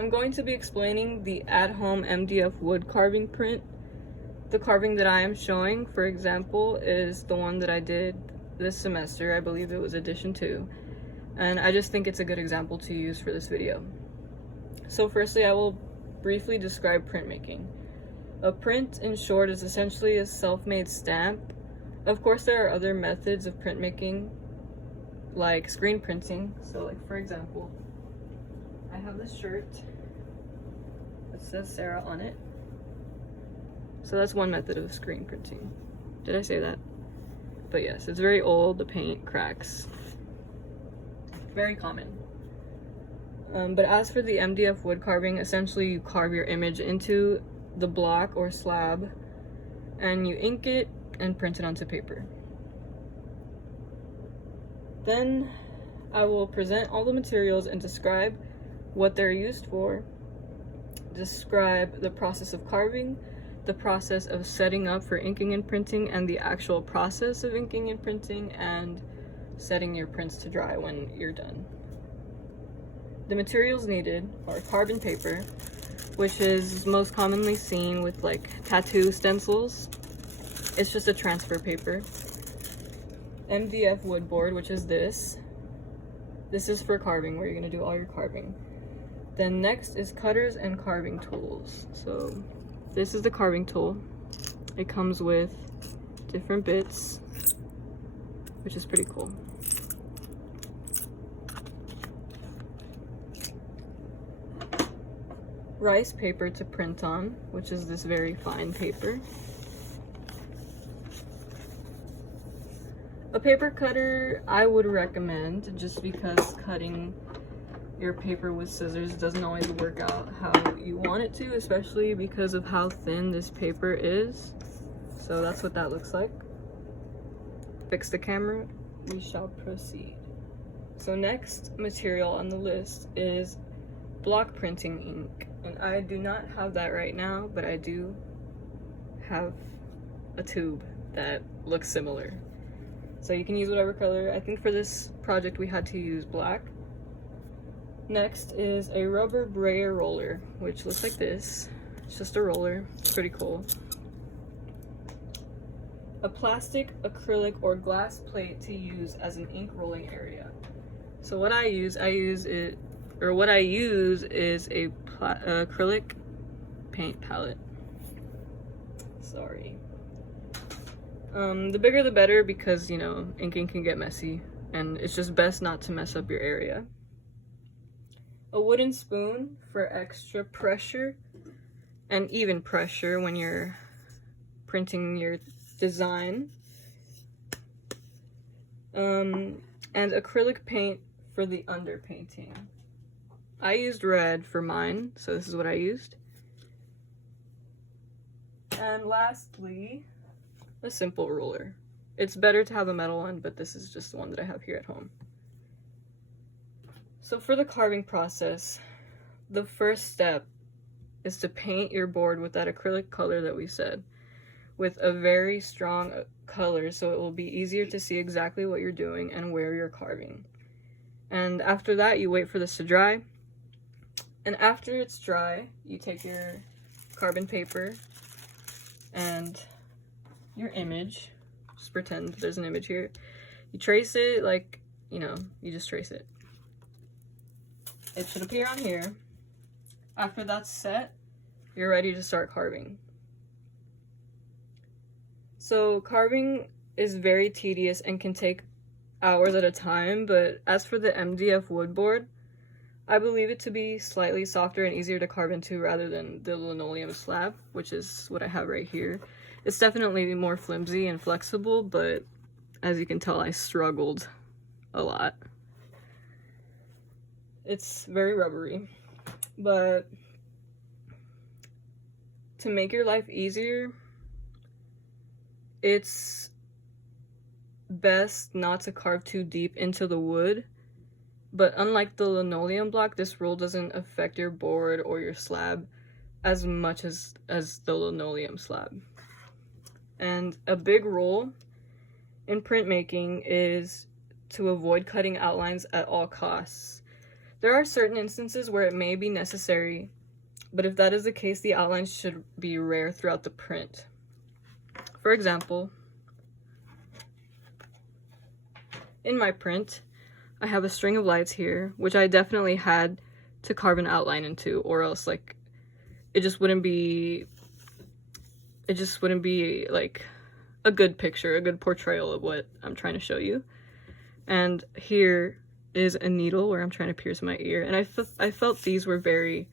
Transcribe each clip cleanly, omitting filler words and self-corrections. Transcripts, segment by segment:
I'm going to be explaining the at-home MDF wood carving print. The carving that I am showing, for example, is the one that I did this semester. I believe it was edition 2. And I just think it's a good example to use for this video. So firstly, I will briefly describe printmaking. A print, in short, is essentially a self-made stamp. Of course, there are other methods of printmaking, like screen printing. So like, for example, I have this shirt that says Sarah on it. So that's one method of screen printing. Did I say that? But yes, it's very old, the paint cracks. Very common. But as for the MDF wood carving, essentially you carve your image into the block or slab and you ink it and print it onto paper. Then I will present all the materials and describe what they're used for, describe the process of carving, the process of setting up for inking and printing, and the actual process of inking and printing, and setting your prints to dry when you're done. The materials needed are carbon paper, which is most commonly seen with like tattoo stencils. It's just a transfer paper. MDF wood board, which is this. This is for carving, where you're gonna do all your carving. Then next is cutters and carving tools. So this is the carving tool. It comes with different bits, which is pretty cool. Rice paper to print on, which is this very fine paper. A paper cutter I would recommend, just because cutting your paper with scissors doesn't always work out how you want it to, especially because of how thin this paper is. So that's what that looks like. Fix the camera, we shall proceed. So next material on the list is block printing ink. And I do not have that right now, but I do have a tube that looks similar. So you can use whatever color. I think for this project we had to use black. Next is a rubber brayer roller, which looks like this. It's just a roller. It's pretty cool. A plastic, acrylic, or glass plate to use as an ink rolling area. So what I use is a acrylic paint palette. Sorry. The bigger the better, because, you know, inking can get messy and it's just best not to mess up your area. A wooden spoon for extra pressure and even pressure when you're printing your design. And acrylic paint for the underpainting. I used red for mine, so this is what I used. And lastly, a simple ruler. It's better to have a metal one, but this is just the one that I have here at home. So for the carving process, the first step is to paint your board with that acrylic color that we said, with a very strong color, so it will be easier to see exactly what you're doing and where you're carving. And after that, you wait for this to dry. And after it's dry, you take your carbon paper and your image. Just pretend there's an image here. You trace it like, you know, you just trace it. It should appear on here. After that's set, you're ready to start carving. So carving is very tedious and can take hours at a time, but as for the MDF wood board, I believe it to be slightly softer and easier to carve into rather than the linoleum slab, which is what I have right here. It's definitely more flimsy and flexible, but as you can tell, I struggled a lot. It's very rubbery, but to make your life easier, it's best not to carve too deep into the wood. But unlike the linoleum block, this rule doesn't affect your board or your slab as much as the linoleum slab. And a big rule in printmaking is to avoid cutting outlines at all costs. There are certain instances where it may be necessary, but if that is the case, the outlines should be rare throughout the print. For example, in my print, I have a string of lights here, which I definitely had to carve an outline into, or else like it just wouldn't be like a good picture, a good portrayal of what I'm trying to show you. And here is a needle where I'm trying to pierce my ear, and I felt these were very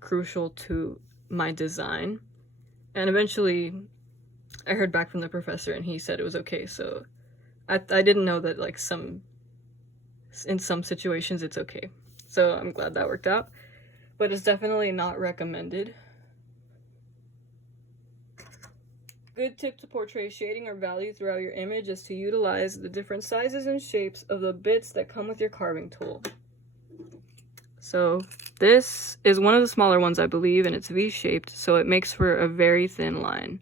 crucial to my design. And eventually I heard back from the professor and he said it was okay, so I didn't know that like in some situations it's okay. So I'm glad that worked out, but it's definitely not recommended. Good tip to portray shading or value throughout your image is to utilize the different sizes and shapes of the bits that come with your carving tool. So this is one of the smaller ones, I believe, and it's V-shaped, so it makes for a very thin line.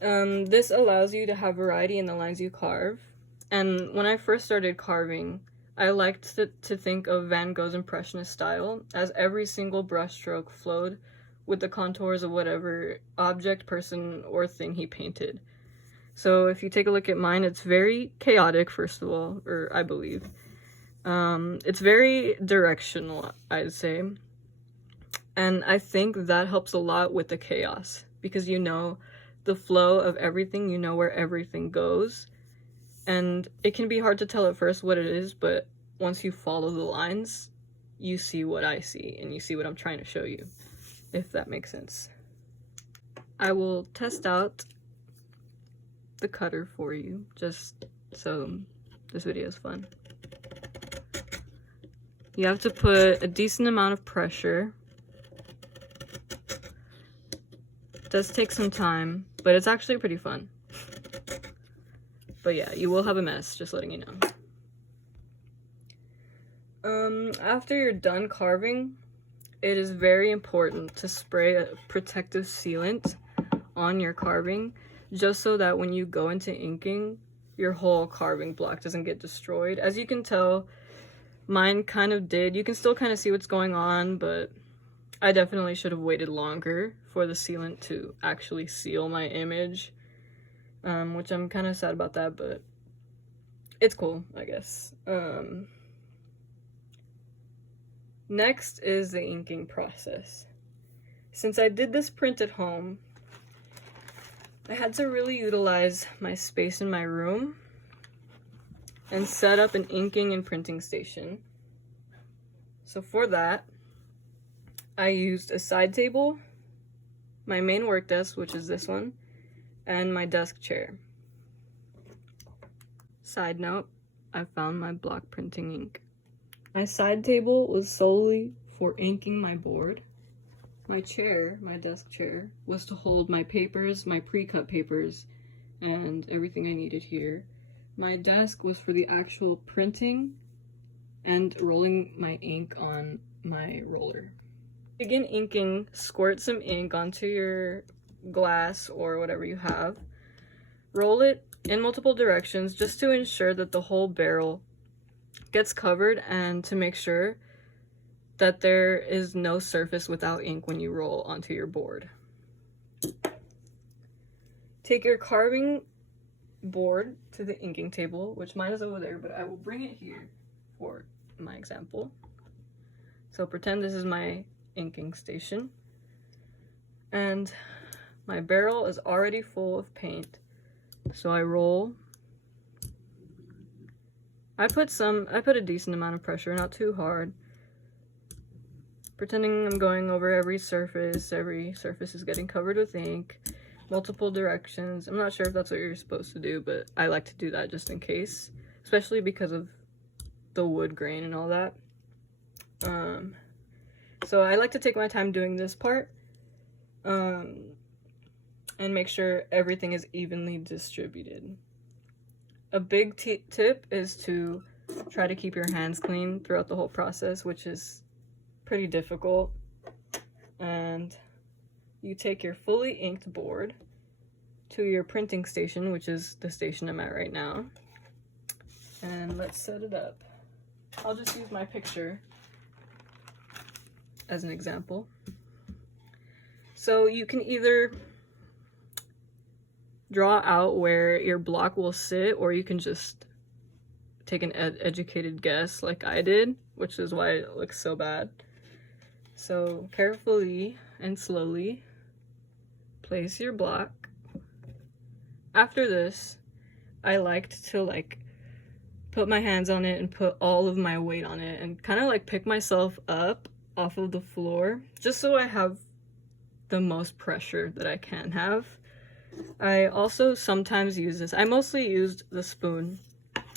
This allows you to have variety in the lines you carve. And when I first started carving, I liked to think of Van Gogh's Impressionist style, as every single brushstroke flowed with the contours of whatever object, person, or thing he painted. So if you take a look at mine, it's very chaotic, first of all, or I believe. It's very directional, I'd say. And I think that helps a lot with the chaos, because you know the flow of everything, you know where everything goes. And it can be hard to tell at first what it is, but once you follow the lines, you see what I see, and you see what I'm trying to show you, if that makes sense. I will test out the cutter for you, just so this video is fun. You have to put a decent amount of pressure. It does take some time, but it's actually pretty fun. But yeah, you will have a mess, just letting you know. After you're done carving, it is very important to spray a protective sealant on your carving, just so that when you go into inking, your whole carving block doesn't get destroyed. As you can tell, mine kind of did. You can still kind of see what's going on, but I definitely should have waited longer for the sealant to actually seal my image, which I'm kind of sad about that, but it's cool, I guess. Next is the inking process. Since I did this print at home, I had to really utilize my space in my room and set up an inking and printing station. So for that, I used a side table, my main work desk, which is this one, and my desk chair. Side note, I found my block printing ink. My side table was solely for inking my board. My chair, my desk chair, was to hold my papers, my pre-cut papers, and everything I needed here. My desk was for the actual printing and rolling my ink on my roller. To begin inking, squirt some ink onto your glass or whatever you have. Roll it in multiple directions just to ensure that the whole barrel gets covered and to make sure that there is no surface without ink when you roll onto your board. Take your carving board to the inking table, which mine is over there, but I will bring it here for my example. So pretend this is my inking station, and my barrel is already full of paint. So I roll. I put a decent amount of pressure, not too hard. Pretending I'm going over every surface is getting covered with ink, multiple directions. I'm not sure if that's what you're supposed to do, but I like to do that just in case, especially because of the wood grain and all that. So I like to take my time doing this part, and make sure everything is evenly distributed. A big tip is to try to keep your hands clean throughout the whole process, which is pretty difficult. And you take your fully inked board to your printing station, which is the station I'm at right now. And let's set it up. I'll just use my picture as an example. So you can either draw out where your block will sit, or you can just take an educated guess like I did, which is why it looks so bad. So carefully and slowly place your block. After this, I liked to like put my hands on it and put all of my weight on it and kind of like pick myself up off of the floor, just so I have the most pressure that I can have. I also sometimes use this. I mostly used the spoon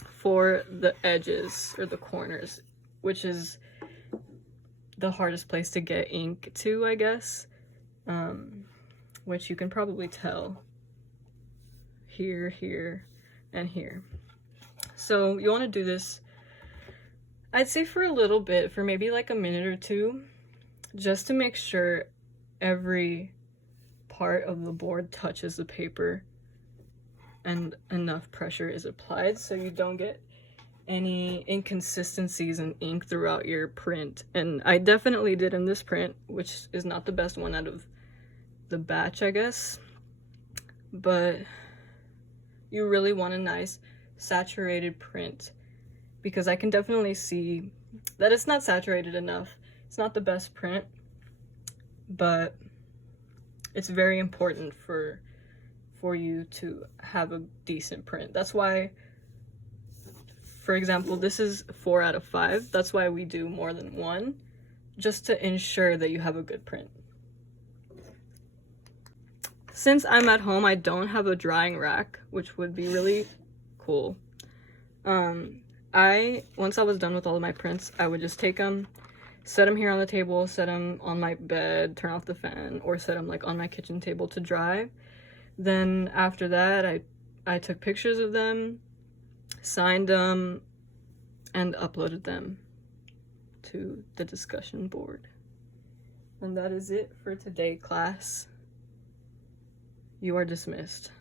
for the edges or the corners, which is the hardest place to get ink to, I guess, which you can probably tell here, here, and here. So you want to do this, I'd say for a little bit, for maybe like a minute or two, just to make sure every part of the board touches the paper and enough pressure is applied so you don't get any inconsistencies in ink throughout your print. And I definitely did in this print, which is not the best one out of the batch, I guess, but you really want a nice saturated print, because I can definitely see that it's not saturated enough. It's not the best print, but it's very important for you to have a decent print. That's why, for example, this is 4 out of 5. That's why we do more than one, just to ensure that you have a good print. Since I'm at home, I don't have a drying rack, which would be really cool. Once I was done with all of my prints, I would just take them, set them here on the table, set them on my bed, turn off the fan, or set them like on my kitchen table to dry. Then after that, I took pictures of them, signed them, and uploaded them to the discussion board. And that is it for today, class. You are dismissed.